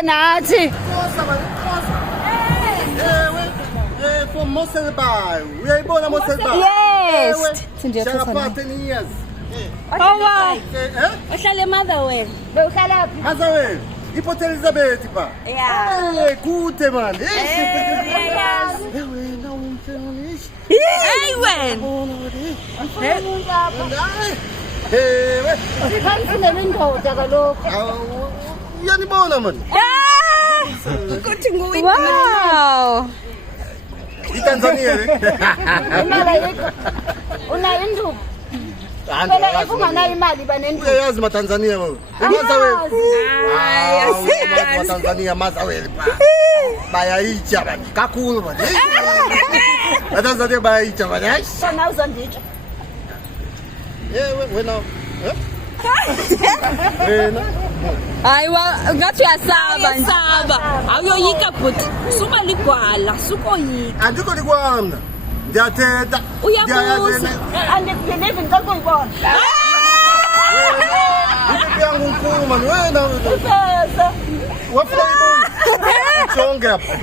Uzoba nathi. For Moselba. Uyayibona Moselba? Yes. Shaka 10 years. Oh wow. Uhlala Motherwell. Bewuhlala phi? Motherwell. Iport Elizabeth pa. Yeah. Kude man. Yes. Wena umfana. Hey wena. Sikhangile indoda kaloko. Uyanibona man. Ukuthi nguwe. Wow. Tanzania. Imali yikho. Unayo induku. Phela ifunganayo imali banenduku. Uyayazi ma Tanzania wewe. Motherwell. Ma Tanzania Motherwell pa. Bayayicha bani. Kakhulu bani. Ma Tanzania bayayicha bani. Sana uzonditsha. Wena. Wena. Hayiwa ngathi uyasaba nsaba. Awuyoyika futhi. Suba ligwala, sukoyika. Andiko likwamna. Ndiyathetha. Uyabuza. Andikubelieve ngicela uyibona. Impilo yangu nkulu man. Wena. Sasa. Wafuna ibona. Jonge apha.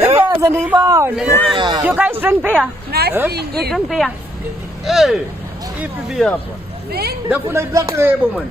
Sasa ndiyibona. You guys drink beer? Nothing. You drink beer? Hey, ipi bi hapa. Ndafuna i-black label man.